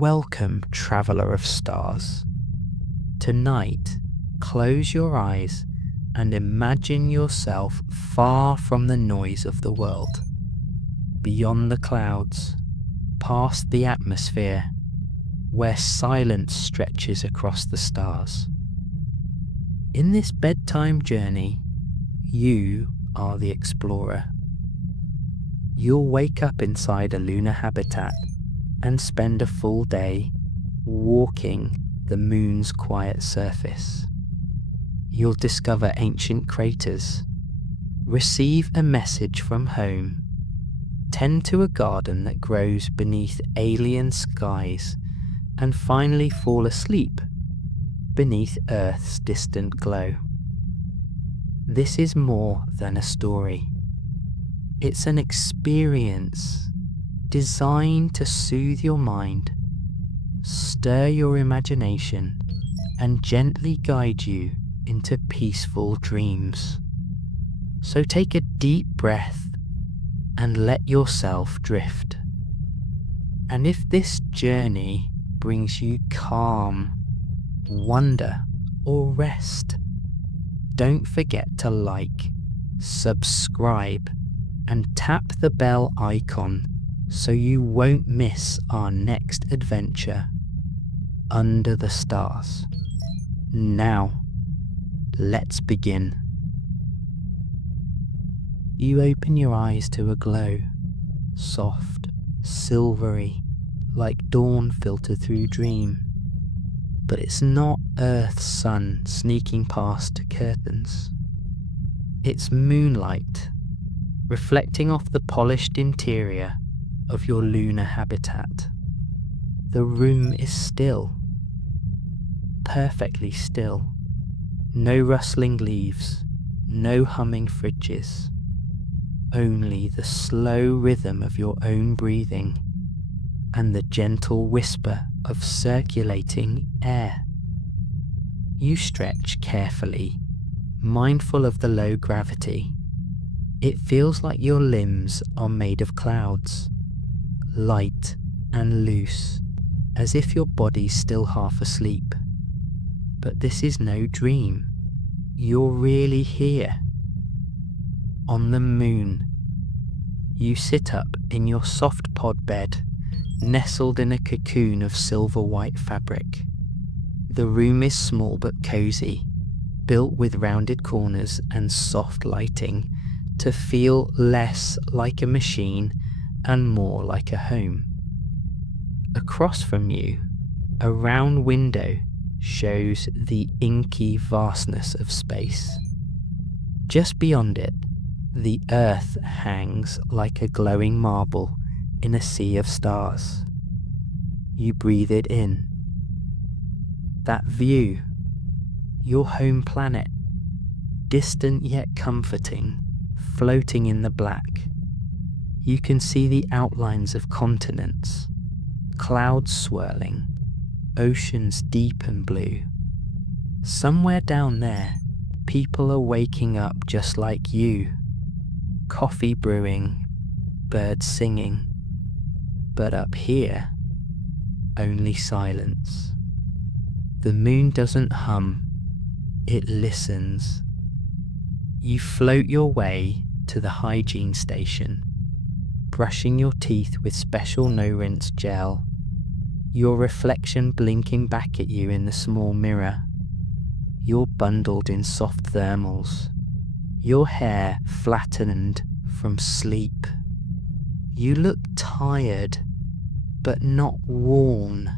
Welcome, traveller of stars. Tonight, close your eyes and imagine yourself far from the noise of the world, beyond the clouds, past the atmosphere, where silence stretches across the stars. In this bedtime journey, you are the explorer. You'll wake up inside a lunar habitat and spend a full day walking the moon's quiet surface. You'll discover ancient craters, receive a message from home, tend to a garden that grows beneath alien skies, and finally fall asleep beneath Earth's distant glow. This is more than a story. It's an experience designed to soothe your mind, stir your imagination, and gently guide you into peaceful dreams. So take a deep breath and let yourself drift. And if this journey brings you calm, wonder, or rest, don't forget to like, subscribe, and tap the bell icon so you won't miss our next adventure under the stars. Now, let's begin. You open your eyes to a glow, soft, silvery, like dawn filtered through dream. But it's not Earth's sun sneaking past curtains. It's moonlight, reflecting off the polished interior of your lunar habitat. The room is still, perfectly still. No rustling leaves, no humming fridges, only the slow rhythm of your own breathing and the gentle whisper of circulating air. You stretch carefully, mindful of the low gravity. It feels like your limbs are made of clouds, light and loose, as if your body's still half asleep. But this is no dream. You're really here. On the moon. You sit up in your soft pod bed, nestled in a cocoon of silver white fabric. The room is small but cozy, built with rounded corners and soft lighting to feel less like a machine and more like a home. Across from you, a round window shows the inky vastness of space. Just beyond it, the Earth hangs like a glowing marble in a sea of stars. You breathe it in. That view, your home planet, distant yet comforting, floating in the black. You can see the outlines of continents, clouds swirling, oceans deep and blue. Somewhere down there, people are waking up just like you. Coffee brewing, birds singing. But up here, only silence. The moon doesn't hum, it listens. You float your way to the hygiene station, brushing your teeth with special no-rinse gel, your reflection blinking back at you in the small mirror. You're bundled in soft thermals, your hair flattened from sleep. You look tired, but not worn.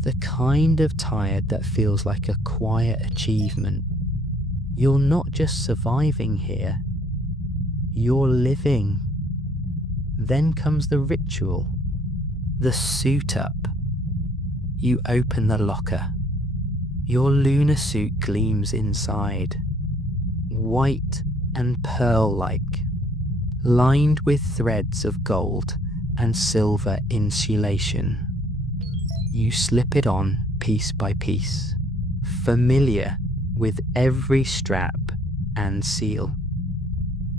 The kind of tired that feels like a quiet achievement. You're not just surviving here, you're living. Then comes the ritual, the suit up. You open the locker. Your lunar suit gleams inside, white and pearl-like, lined with threads of gold and silver insulation. You slip it on piece by piece, familiar with every strap and seal.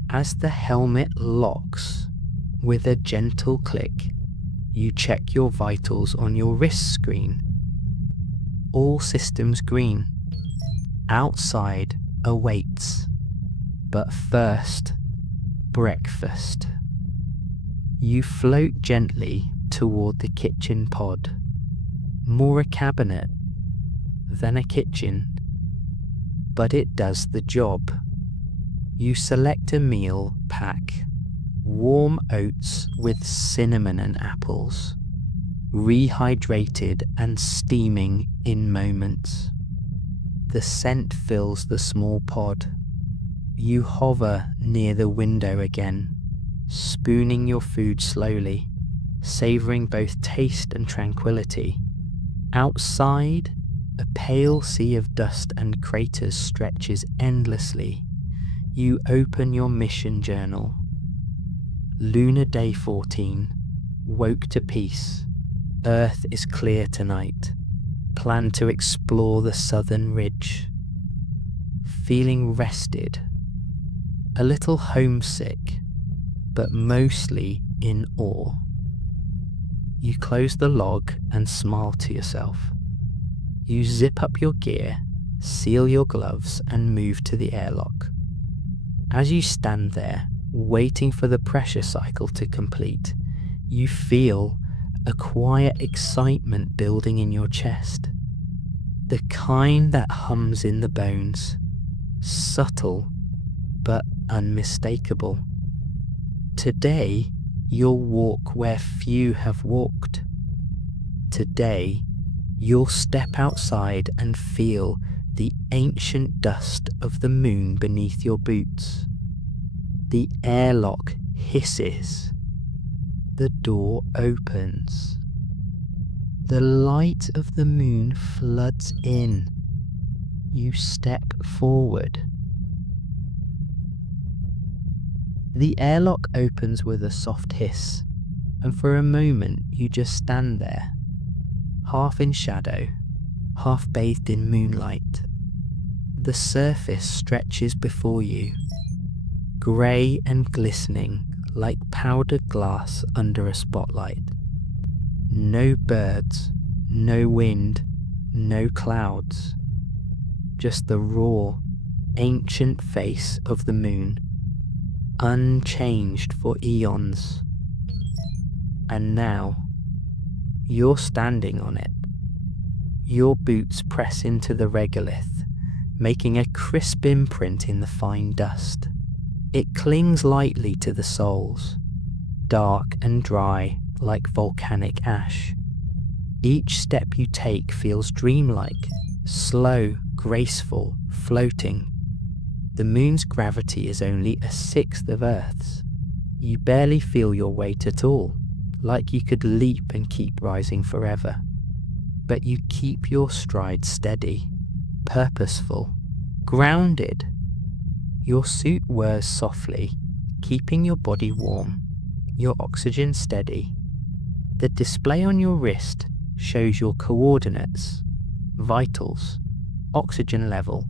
As the helmet locks with a gentle click, You check your vitals on your wrist screen. All systems green. Outside awaits. But first, breakfast. You float gently toward the kitchen pod. More a cabinet than a kitchen, but it does the job. You select a meal pack, warm oats with cinnamon and apples, rehydrated and steaming in moments. The scent fills the small pod. You hover near the window again, spooning your food slowly, savouring both taste and tranquility. Outside, a pale sea of dust and craters stretches endlessly. You open your mission journal. Lunar Day 14. Woke to peace. Earth is clear tonight. Plan to explore the southern ridge. Feeling rested. A little homesick, but mostly in awe. You close the log and smile to yourself. You zip up your gear, seal your gloves, and move to the airlock. As you stand there, waiting for the pressure cycle to complete, you feel a quiet excitement building in your chest. The kind that hums in the bones, subtle but unmistakable. Today, you'll walk where few have walked. Today, you'll step outside and feel the ancient dust of the moon beneath your boots. The airlock hisses. The door opens. The light of the moon floods in. You step forward. The airlock opens with a soft hiss, and for a moment you just stand there, half in shadow, half bathed in moonlight. The surface stretches before you, grey and glistening like powdered glass under a spotlight. No birds, no wind, no clouds. Just the raw, ancient face of the moon, unchanged for eons. And now, you're standing on it. Your boots press into the regolith, making a crisp imprint in the fine dust. It clings lightly to the soles, dark and dry like volcanic ash. Each step you take feels dreamlike, slow, graceful, floating. The moon's gravity is only a sixth of Earth's. You barely feel your weight at all, like you could leap and keep rising forever. But you keep your stride steady, purposeful, grounded. Your suit whirs softly, keeping your body warm, your oxygen steady. The display on your wrist shows your coordinates, vitals, oxygen level,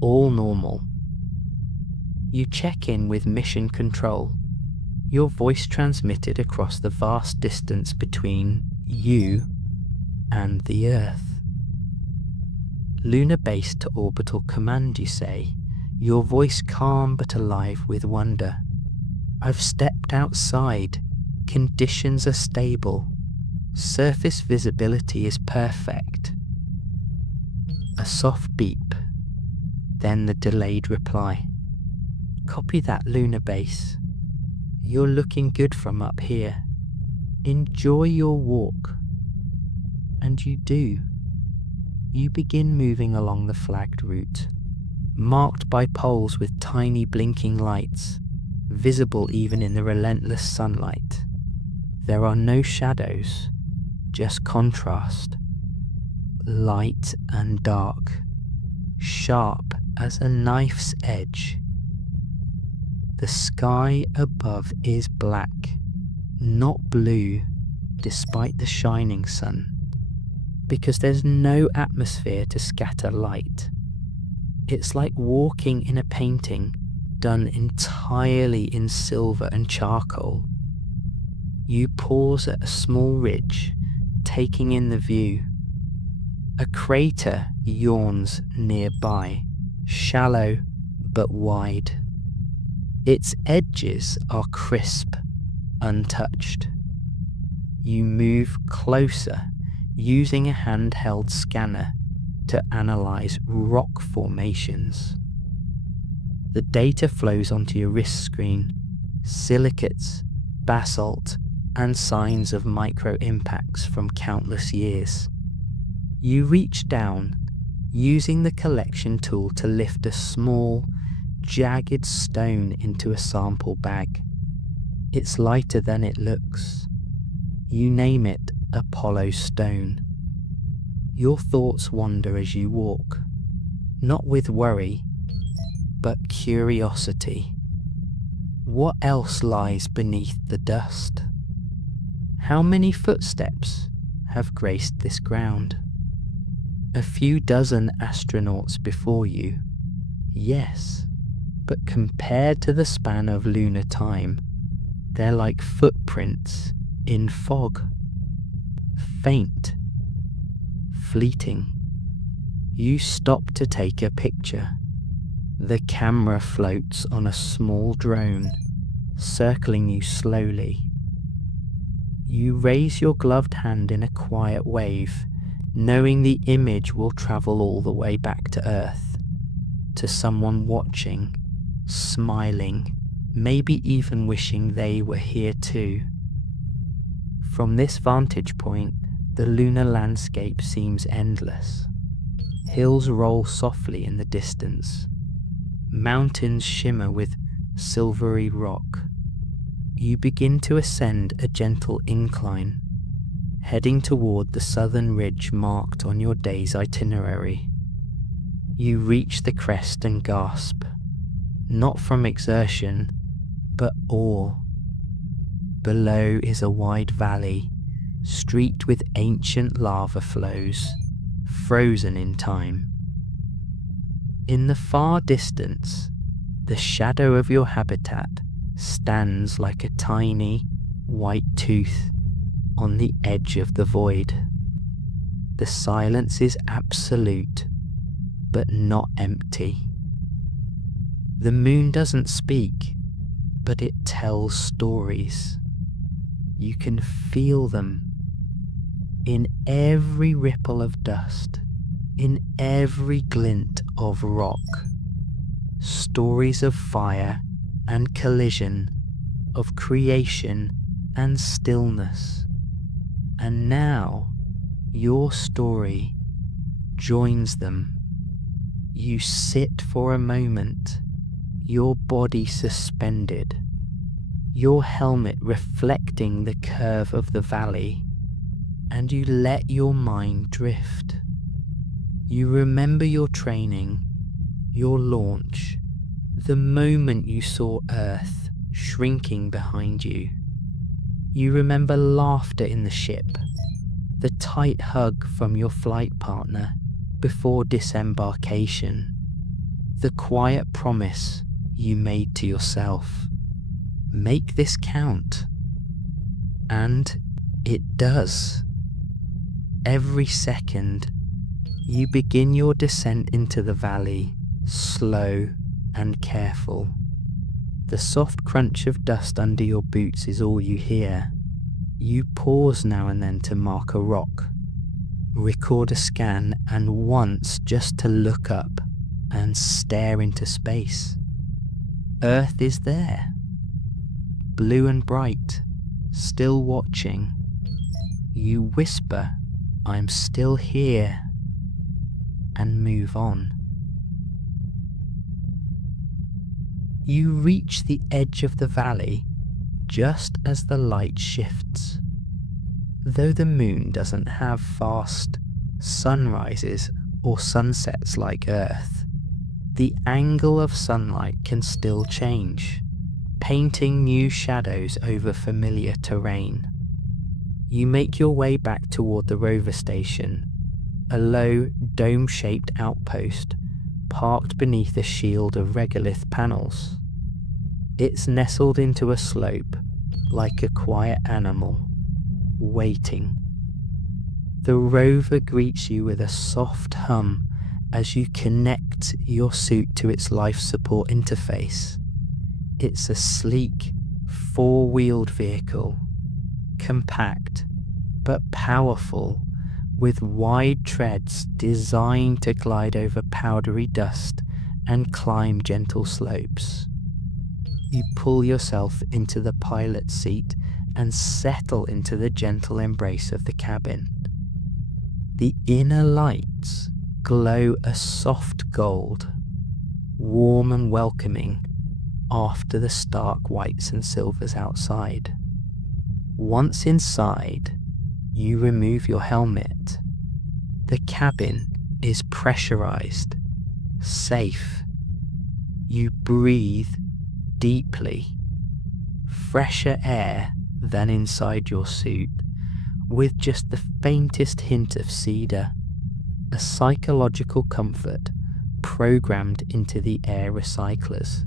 all normal. You check in with mission control, your voice transmitted across the vast distance between you and the Earth. Lunar base to orbital command, you say, your voice calm but alive with wonder. I've stepped outside. Conditions are stable. Surface visibility is perfect. A soft beep, then the delayed reply. Copy that, lunar base. You're looking good from up here. Enjoy your walk. And you do. You begin moving along the flagged route, marked by poles with tiny blinking lights, visible even in the relentless sunlight. There are no shadows, just contrast. Light and dark, sharp as a knife's edge. The sky above is black, not blue, despite the shining sun, because there's no atmosphere to scatter light. It's like walking in a painting done entirely in silver and charcoal. You pause at a small ridge, taking in the view. A crater yawns nearby, shallow but wide. Its edges are crisp, untouched. You move closer, using a handheld scanner to analyze rock formations. The data flows onto your wrist screen: silicates, basalt, and signs of micro-impacts from countless years. You reach down, using the collection tool to lift a small, jagged stone into a sample bag. It's lighter than it looks. You name it Apollo Stone. Your thoughts wander as you walk, not with worry, but curiosity. What else lies beneath the dust? How many footsteps have graced this ground? A few dozen astronauts before you, yes, but compared to the span of lunar time, they're like footprints in fog. Faint, fleeting. You stop to take a picture. The camera floats on a small drone, circling you slowly. You raise your gloved hand in a quiet wave, knowing the image will travel all the way back to Earth, to someone watching, smiling, maybe even wishing they were here too. From this vantage point, the lunar landscape seems endless. Hills roll softly in the distance. Mountains shimmer with silvery rock. You begin to ascend a gentle incline, heading toward the southern ridge marked on your day's itinerary. You reach the crest and gasp, not from exertion, but awe. Below is a wide valley, streaked with ancient lava flows, frozen in time. In the far distance, the shadow of your habitat stands like a tiny, white tooth on the edge of the void. The silence is absolute, but not empty. The moon doesn't speak, but it tells stories. You can feel them in every ripple of dust, in every glint of rock. Stories of fire and collision, of creation and stillness. And now, your story joins them. You sit for a moment, your body suspended, your helmet reflecting the curve of the valley, and you let your mind drift. You remember your training, your launch, the moment you saw Earth shrinking behind you. You remember laughter in the ship, the tight hug from your flight partner before disembarkation, the quiet promise you made to yourself. Make this count. And it does. Every second, you begin your descent into the valley, slow and careful. The soft crunch of dust under your boots is all you hear. You pause now and then to mark a rock, record a scan, and once just to look up and stare into space. Earth is there, blue and bright, still watching. You whisper, "I'm still here," and move on. You reach the edge of the valley just as the light shifts. Though the moon doesn't have fast sunrises or sunsets like Earth, the angle of sunlight can still change, painting new shadows over familiar terrain. You make your way back toward the Rover station, a low, dome-shaped outpost parked beneath a shield of regolith panels. It's nestled into a slope, like a quiet animal, waiting. The rover greets you with a soft hum as you connect your suit to its life support interface. It's a sleek, four-wheeled vehicle, compact but powerful, with wide treads designed to glide over powdery dust and climb gentle slopes. You pull yourself into the pilot's seat and settle into the gentle embrace of the cabin. The inner lights glow a soft gold, warm and welcoming after the stark whites and silvers outside. Once inside, you remove your helmet. The cabin is pressurized, safe. You breathe deeply, fresher air than inside your suit, with just the faintest hint of cedar, a psychological comfort programmed into the air recyclers.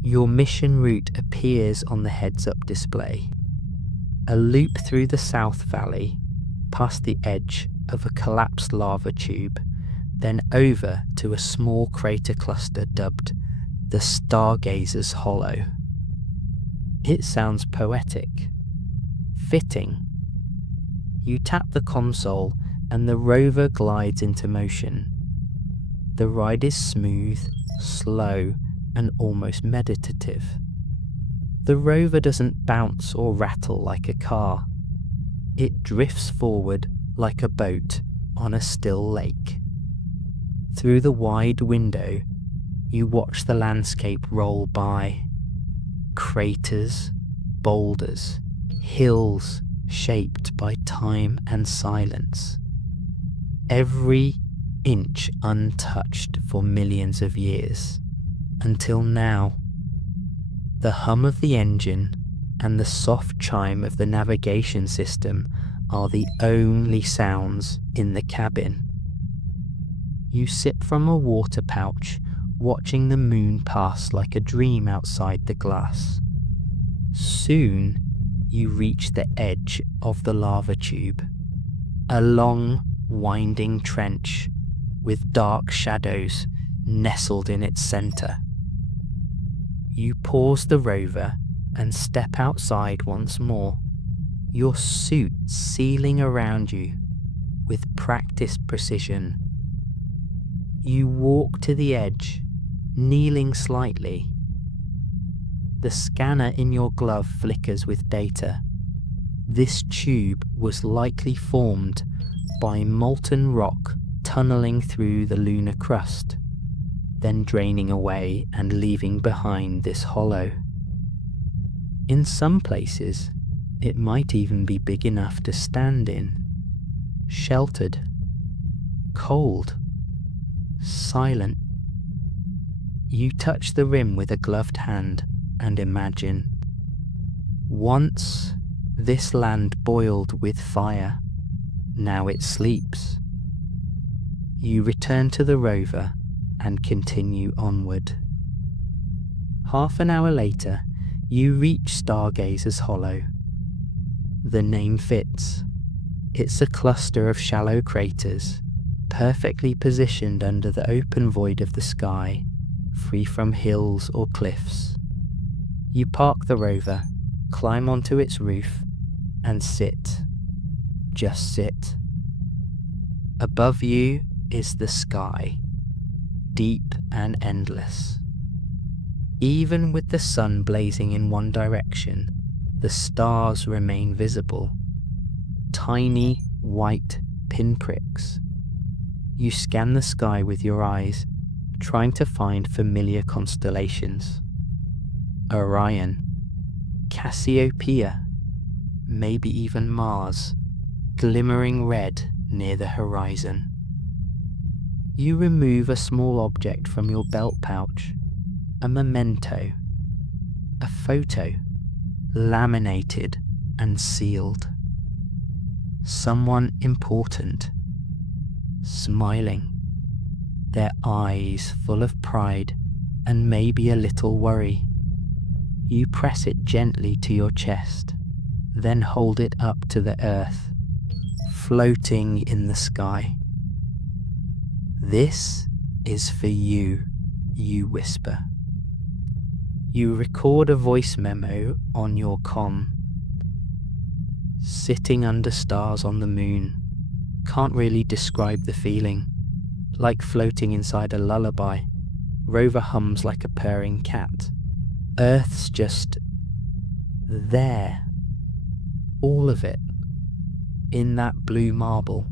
Your mission route appears on the heads-up display. A loop through the South Valley, past the edge of a collapsed lava tube, then over to a small crater cluster dubbed the Stargazer's Hollow. It sounds poetic, fitting. You tap the console and the rover glides into motion. The ride is smooth, slow, and almost meditative. The rover doesn't bounce or rattle like a car. It drifts forward like a boat on a still lake. Through the wide window, you watch the landscape roll by. Craters, boulders, hills shaped by time and silence. Every inch untouched for millions of years, until now. The hum of the engine and the soft chime of the navigation system are the only sounds in the cabin. You sip from a water pouch, watching the moon pass like a dream outside the glass. Soon, you reach the edge of the lava tube, a long, winding trench with dark shadows nestled in its center. You pause the rover and step outside once more, your suit sealing around you with practiced precision. You walk to the edge, kneeling slightly. The scanner in your glove flickers with data. This tube was likely formed by molten rock tunneling through the lunar crust, then draining away and leaving behind this hollow. In some places, it might even be big enough to stand in, sheltered, cold, silent. You touch the rim with a gloved hand and imagine. Once, this land boiled with fire. Now it sleeps. You return to the rover and continue onward. Half an hour later, you reach Stargazer's Hollow. The name fits. It's a cluster of shallow craters, perfectly positioned under the open void of the sky, free from hills or cliffs. You park the rover, climb onto its roof, and sit. Just sit. Above you is the sky, deep and endless. Even with the sun blazing in one direction, the stars remain visible. Tiny, white pinpricks. You scan the sky with your eyes, trying to find familiar constellations. Orion, Cassiopeia, maybe even Mars, glimmering red near the horizon. You remove a small object from your belt pouch, a memento, a photo, laminated and sealed. Someone important, smiling, their eyes full of pride and maybe a little worry. You press it gently to your chest, then hold it up to the earth, floating in the sky. "This is for you," you whisper. You record a voice memo on your comm. Sitting under stars on the moon. Can't really describe the feeling. Like floating inside a lullaby. Rover hums like a purring cat. Earth's just there. All of it. In that blue marble.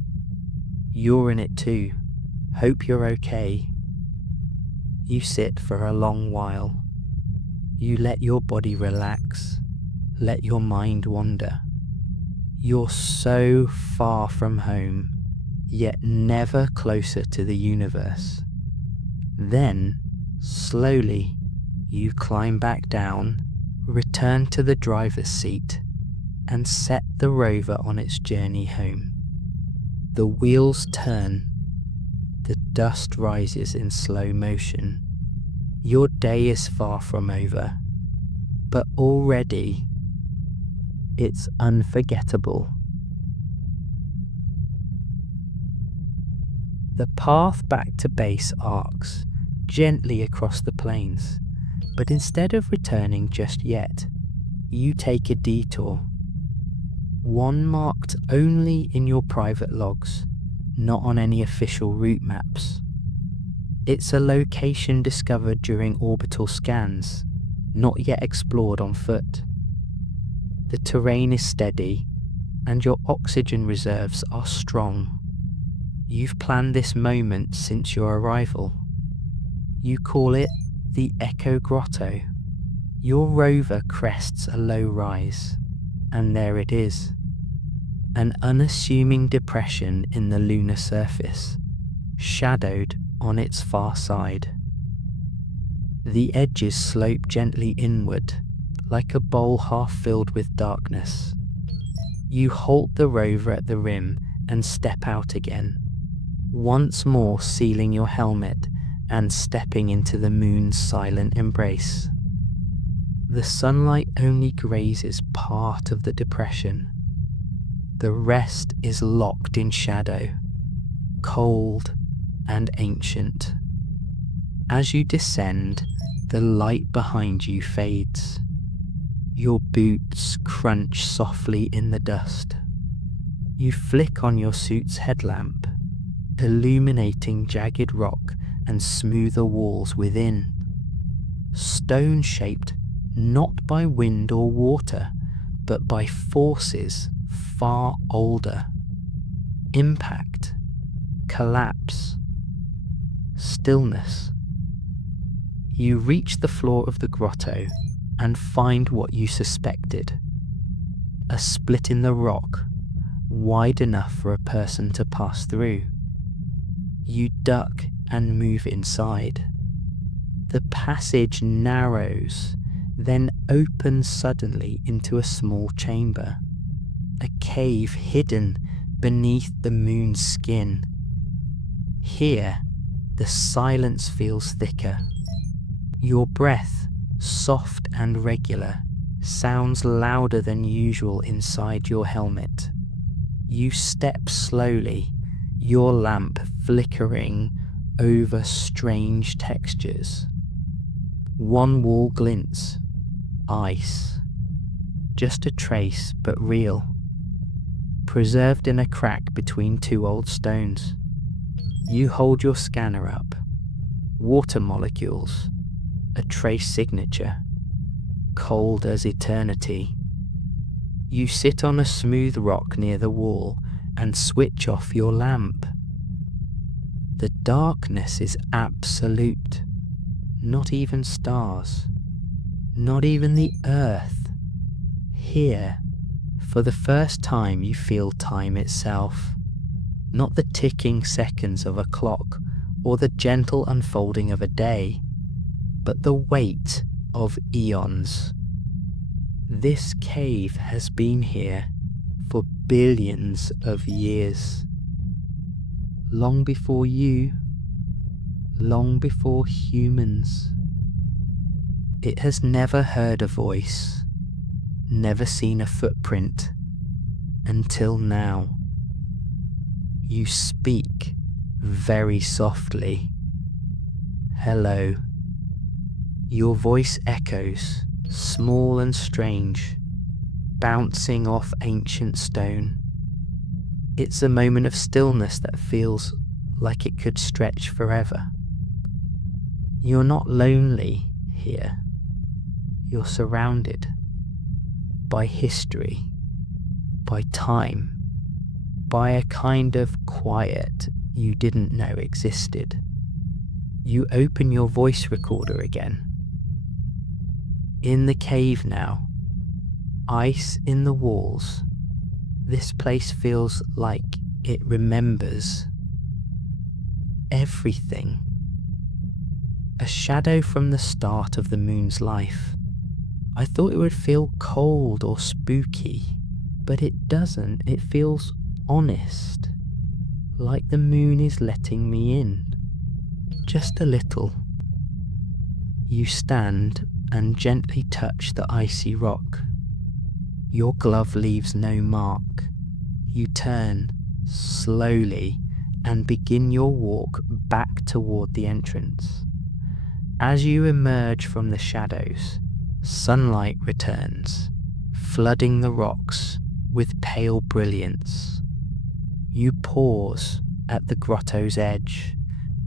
You're in it too. Hope you're okay. You sit for a long while. You let your body relax. Let your mind wander. You're so far from home, yet never closer to the universe. Then, slowly, you climb back down, return to the driver's seat, and set the Rover on its journey home. The wheels turn. The dust rises in slow motion. Your day is far from over, but already it's unforgettable. The path back to base arcs gently across the plains, but instead of returning just yet, you take a detour. One marked only in your private logs, not on any official route maps. It's a location discovered during orbital scans, not yet explored on foot. The terrain is steady, and your oxygen reserves are strong. You've planned this moment since your arrival. You call it the Echo Grotto. Your rover crests a low rise, and there it is. An unassuming depression in the lunar surface, shadowed on its far side. The edges slope gently inward, like a bowl half filled with darkness. You halt the rover at the rim and step out again, once more sealing your helmet and stepping into the moon's silent embrace. The sunlight only grazes part of the depression. The rest is locked in shadow, cold and ancient. As you descend, the light behind you fades. Your boots crunch softly in the dust. You flick on your suit's headlamp, illuminating jagged rock and smoother walls within. Stone-shaped not by wind or water, but by forces far older. Impact, collapse, stillness. You reach the floor of the grotto and find what you suspected. A split in the rock, wide enough for a person to pass through. You duck and move inside. The passage narrows, then opens suddenly into a small chamber. A cave hidden beneath the moon's skin. Here, the silence feels thicker. Your breath, soft and regular, sounds louder than usual inside your helmet. You step slowly, your lamp flickering over strange textures. One wall glints. Ice. Just a trace, but real. Preserved in a crack between two old stones. You hold your scanner up. Water molecules. A trace signature. Cold as eternity. You sit on a smooth rock near the wall and switch off your lamp. The darkness is absolute. Not even stars. Not even the earth. Here, for the first time, you feel time itself. Not the ticking seconds of a clock or the gentle unfolding of a day, but the weight of eons. This cave has been here for billions of years. Long before you, long before humans. It has never heard a voice, never seen a footprint, until now. You speak very softly. Hello. Your voice echoes, small and strange, bouncing off ancient stone. It's a moment of stillness that feels like it could stretch forever. You're not lonely here. You're surrounded by history, by time, by a kind of quiet you didn't know existed. You open your voice recorder again. In the cave now, ice in the walls. This place feels like it remembers everything. A shadow from the start of the moon's life. I thought it would feel cold or spooky, but it doesn't. It feels honest, like the moon is letting me in. Just a little. You stand and gently touch the icy rock. Your glove leaves no mark. You turn slowly and begin your walk back toward the entrance. As you emerge from the shadows, sunlight returns, flooding the rocks with pale brilliance. You pause at the grotto's edge,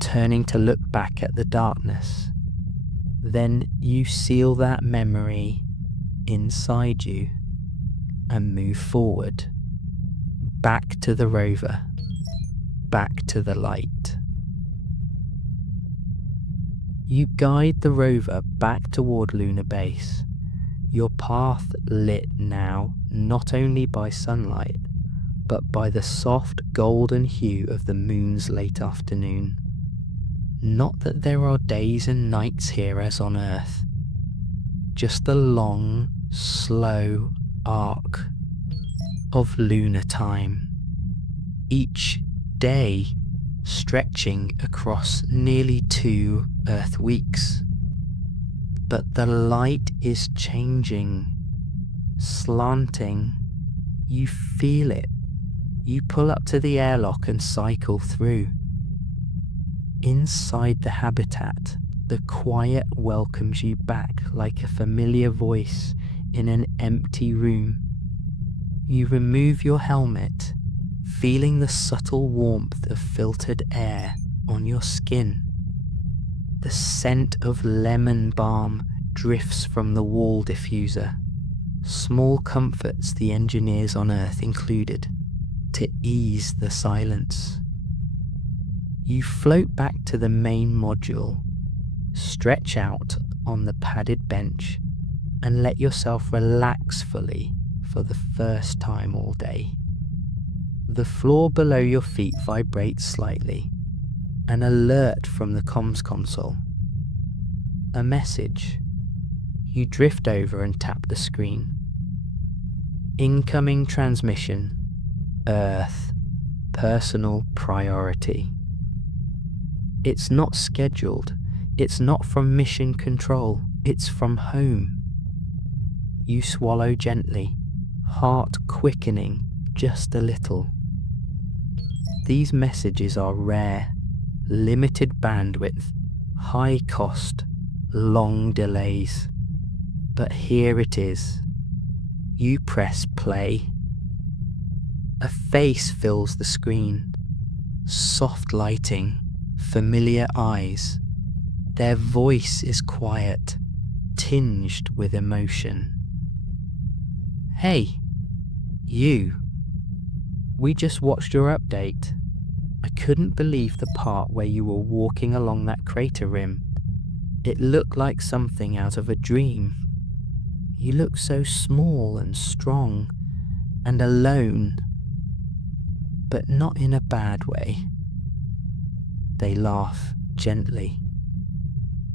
turning to look back at the darkness. Then you seal that memory inside you and move forward, back to the rover, back to the light. You guide the rover back toward lunar base, your path lit now not only by sunlight, but by the soft golden hue of the moon's late afternoon. Not that there are days and nights here as on Earth, just the long, slow arc of lunar time, each day stretching across nearly 2 Earth weeks. But the light is changing, slanting. You feel it. You pull up to the airlock and cycle through. Inside the habitat, the quiet welcomes you back like a familiar voice in an empty room. You remove your helmet, feeling the subtle warmth of filtered air on your skin. The scent of lemon balm drifts from the wall diffuser, small comforts the engineers on Earth included to ease the silence. You float back to the main module, stretch out on the padded bench, and let yourself relax fully for the first time all day. The floor below your feet vibrates slightly. An alert from the comms console. A message. You drift over and tap the screen. Incoming transmission. Earth. Personal priority. It's not scheduled. It's not from mission control. It's from home. You swallow gently, heart quickening just a little. These messages are rare, limited bandwidth, high cost, long delays. But here it is. You press play. A face fills the screen. Soft lighting, familiar eyes. Their voice is quiet, tinged with emotion. Hey, you. We just watched your update. I couldn't believe the part where you were walking along that crater rim. It looked like something out of a dream. You look so small and strong and alone, but not in a bad way. They laugh gently.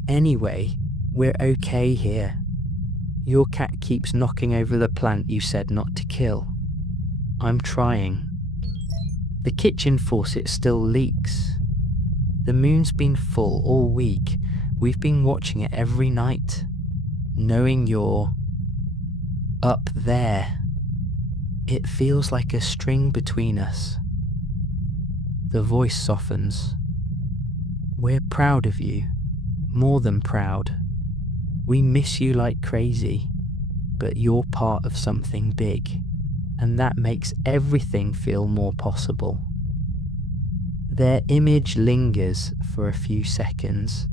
Anyway, we're okay here. Your cat keeps knocking over the plant you said not to kill. I'm trying. The kitchen faucet still leaks. The moon's been full all week. We've been watching it every night. knowing you're up there. It feels like a string between us. The voice softens. We're proud of you, more than proud. We miss you like crazy, but you're part of something big, and that makes everything feel more possible. Their image lingers for a few seconds,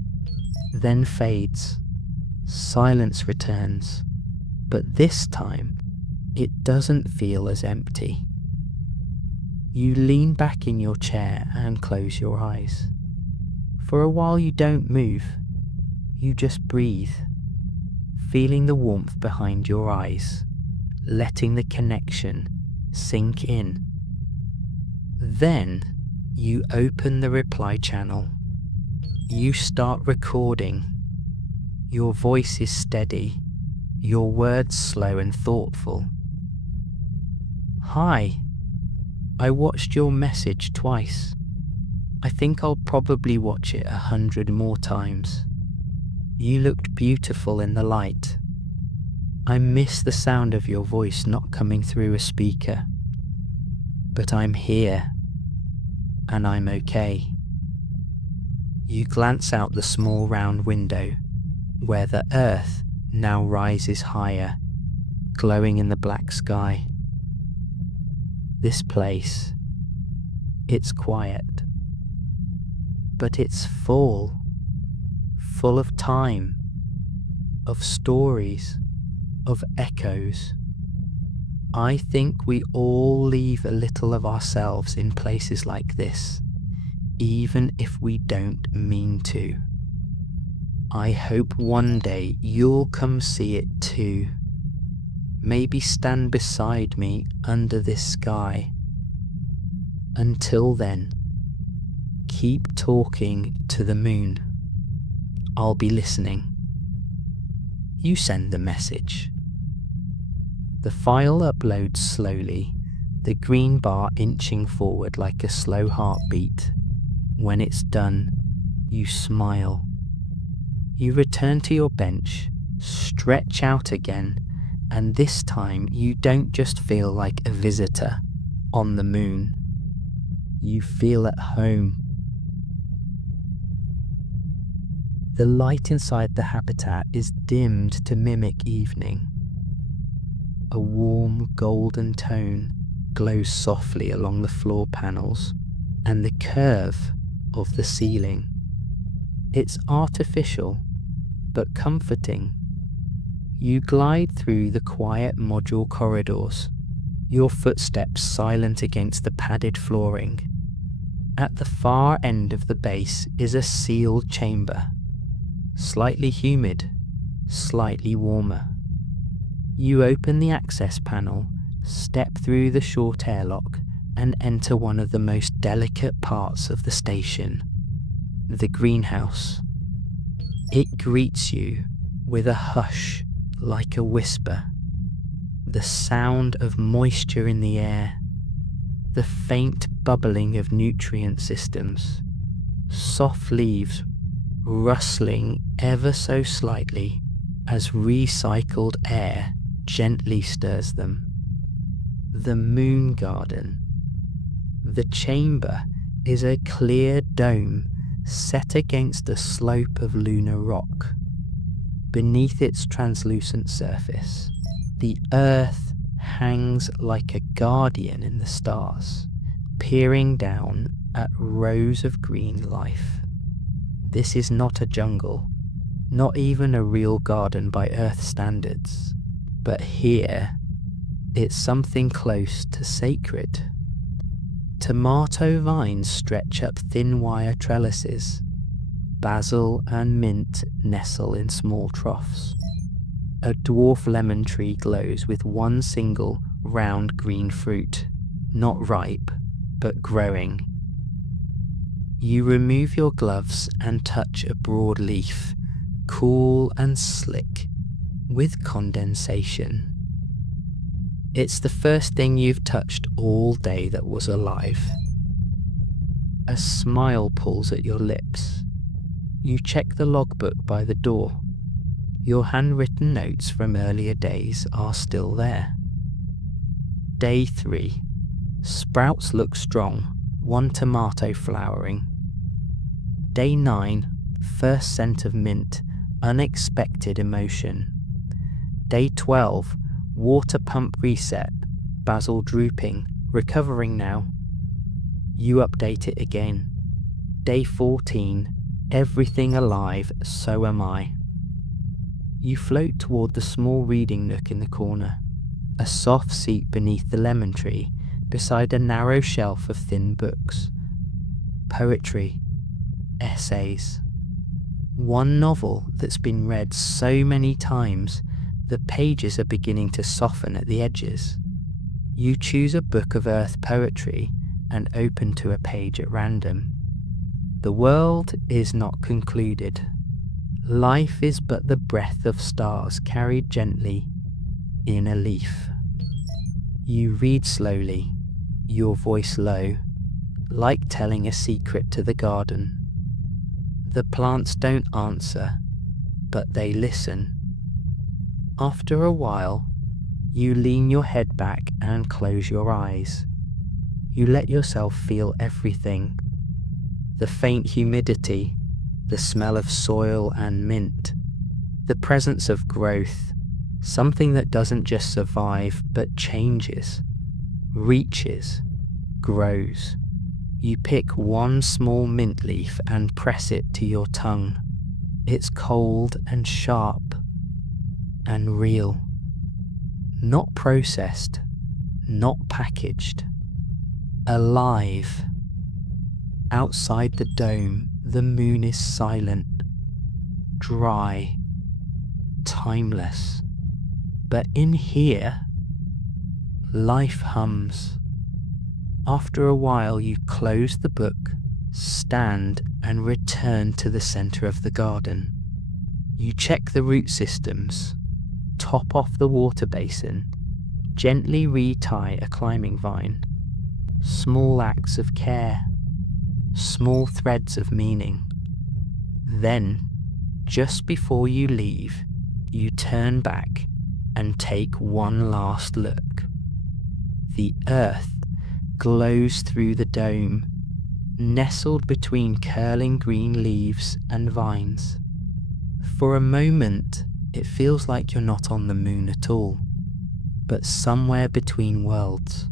then fades. Silence returns, but this time it doesn't feel as empty. You lean back in your chair and close your eyes. For a while you don't move, you just breathe, feeling the warmth behind your eyes, letting the connection sink in. Then you open the reply channel. You start recording. Your voice is steady, your words slow and thoughtful. Hi, I watched your message twice. I think I'll probably watch it 100 more times. You looked beautiful in the light. I miss the sound of your voice not coming through a speaker. But I'm here, and I'm okay. You glance out the small round window, where the earth now rises higher, glowing in the black sky. This place, it's quiet, but it's full of time, of stories, of echoes. I think we all leave a little of ourselves in places like this, even if we don't mean to. I hope one day you'll come see it too. Maybe stand beside me under this sky. Until then, keep talking to the moon. I'll be listening. You send the message. The file uploads slowly, the green bar inching forward like a slow heartbeat. When it's done, you smile. You return to your bench, stretch out again, and this time you don't just feel like a visitor on the moon. You feel at home. The light inside the habitat is dimmed to mimic evening. A warm golden tone glows softly along the floor panels and the curve of the ceiling. It's artificial, but comforting. You glide through the quiet module corridors, your footsteps silent against the padded flooring. At the far end of the base is a sealed chamber, slightly humid, slightly warmer. You open the access panel, step through the short airlock, and enter one of the most delicate parts of the station, the greenhouse. It greets you with a hush like a whisper, the sound of moisture in the air, the faint bubbling of nutrient systems, soft leaves rustling ever so slightly as recycled air gently stirs them. The moon garden. The chamber is a clear dome set against a slope of lunar rock. Beneath its translucent surface, the earth hangs like a guardian in the stars, peering down at rows of green life. This is not a jungle, not even a real garden by Earth standards, but here, it's something close to sacred. Tomato vines stretch up thin wire trellises. Basil and mint nestle in small troughs. A dwarf lemon tree glows with one single round green fruit, not ripe, but growing. You remove your gloves and touch a broad leaf, cool and slick, with condensation. It's the first thing you've touched all day that was alive. A smile pulls at your lips. You check the logbook by the door. Your handwritten notes from earlier days are still there. Day 3. Sprouts look strong, 1 tomato flowering. Day 9. First scent of mint, unexpected emotion. Day 12. Water pump reset, basil drooping, recovering now. You update it again. Day 14. Everything alive, so am I. You float toward the small reading nook in the corner, a soft seat beneath the lemon tree, beside a narrow shelf of thin books. Poetry, essays. One novel that's been read so many times, the pages are beginning to soften at the edges. You choose a book of earth poetry and open to a page at random. The world is not concluded. Life is but the breath of stars carried gently in a leaf. You read slowly, your voice low, like telling a secret to the garden. The plants don't answer, but they listen. After a while, you lean your head back and close your eyes. You let yourself feel everything. The faint humidity, the smell of soil and mint, the presence of growth, something that doesn't just survive but changes, reaches, grows. You pick one small mint leaf and press it to your tongue. It's cold and sharp and real. Not processed, not packaged. Alive. Outside the dome, the moon is silent, dry, timeless. But in here, life hums. After a while, you close the book, stand, and return to the center of the garden. You check the root systems, top off the water basin, gently retie a climbing vine. Small acts of care, small threads of meaning. Then, just before you leave, you turn back and take one last look. The earth glows through the dome, nestled between curling green leaves and vines. For a moment, it feels like you're not on the moon at all, but somewhere between worlds.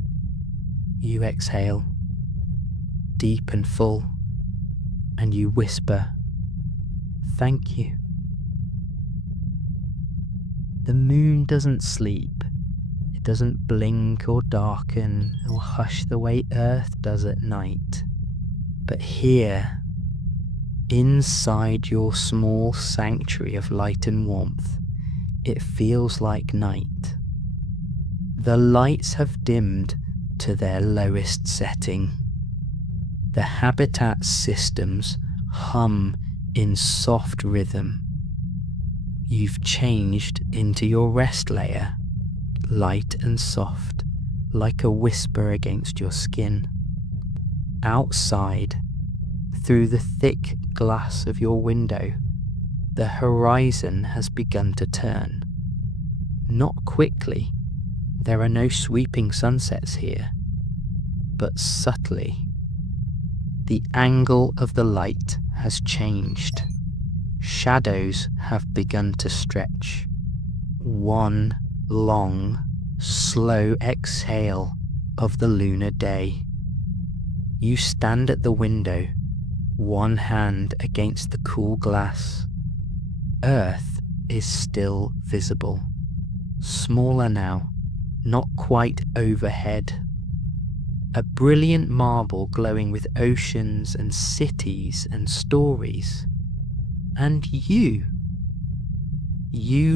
You exhale, deep and full, and you whisper, "Thank you." The moon doesn't sleep. It doesn't blink or darken or hush the way Earth does at night. But here, inside your small sanctuary of light and warmth, it feels like night. The lights have dimmed to their lowest setting. The habitat systems hum in soft rhythm. You've changed into your rest layer, light and soft, like a whisper against your skin. Outside, through the thick glass of your window, the horizon has begun to turn. Not quickly, there are no sweeping sunsets here, but subtly. The angle of the light has changed. Shadows have begun to stretch. One long, slow exhale of the lunar day. You stand at the window, one hand against the cool glass. Earth is still visible, smaller now, not quite overhead. A brilliant marble glowing with oceans and cities and stories. And you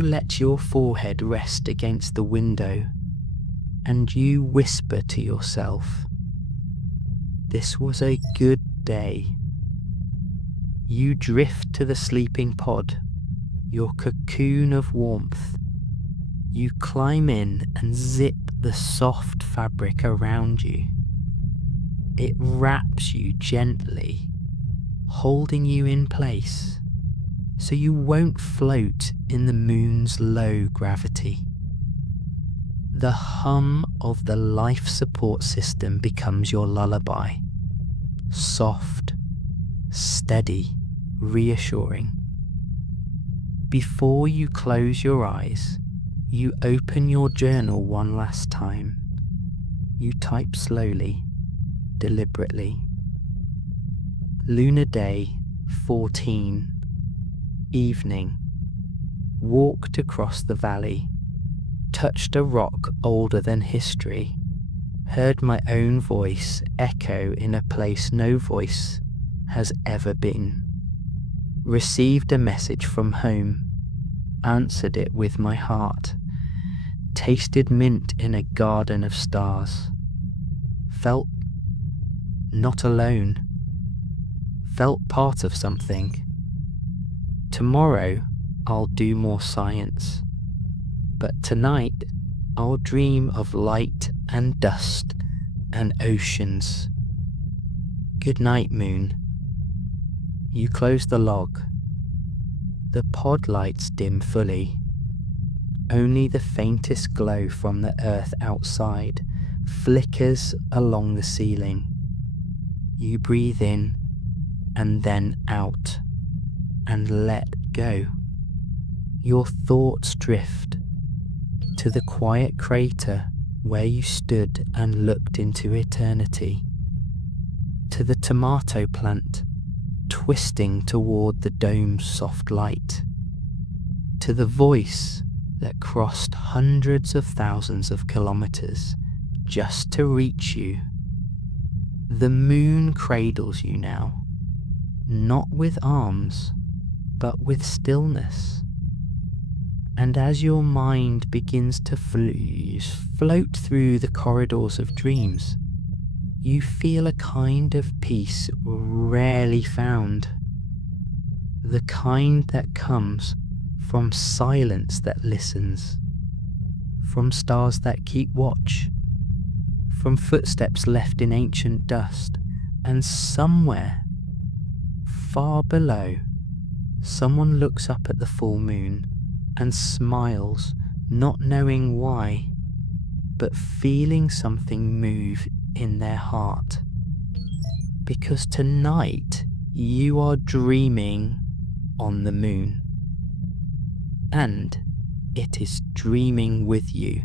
let your forehead rest against the window, and you whisper to yourself, "This was a good day." You drift to the sleeping pod, your cocoon of warmth. You climb in and zip the soft fabric around you. It wraps you gently, holding you in place. so you won't float in the moon's low gravity. The hum of the life support system becomes your lullaby, soft, steady, reassuring. Before you close your eyes, you open your journal one last time. You type slowly, deliberately. Lunar day 14, evening. Walked across the valley, touched a rock older than history, heard my own voice echo in a place no voice has ever been. Received a message from home, answered it with my heart, tasted mint in a garden of stars, felt not alone, felt part of something. Tomorrow I'll do more science, but tonight I'll dream of light and dust and oceans. Good night, moon. You close the log. The pod lights dim fully. Only the faintest glow from the earth outside flickers along the ceiling. You breathe in and then out and let go. Your thoughts drift to the quiet crater where you stood and looked into eternity, to the tomato plant twisting toward the dome's soft light, to the voice that crossed hundreds of thousands of kilometers just to reach you. The moon cradles you now, not with arms, but with stillness. And as your mind begins to float through the corridors of dreams, you feel a kind of peace rarely found. The kind that comes from silence that listens, from stars that keep watch, from footsteps left in ancient dust, and somewhere, far below, someone looks up at the full moon and smiles, not knowing why, but feeling something move in their heart. Because tonight you are dreaming on the moon, and it is dreaming with you.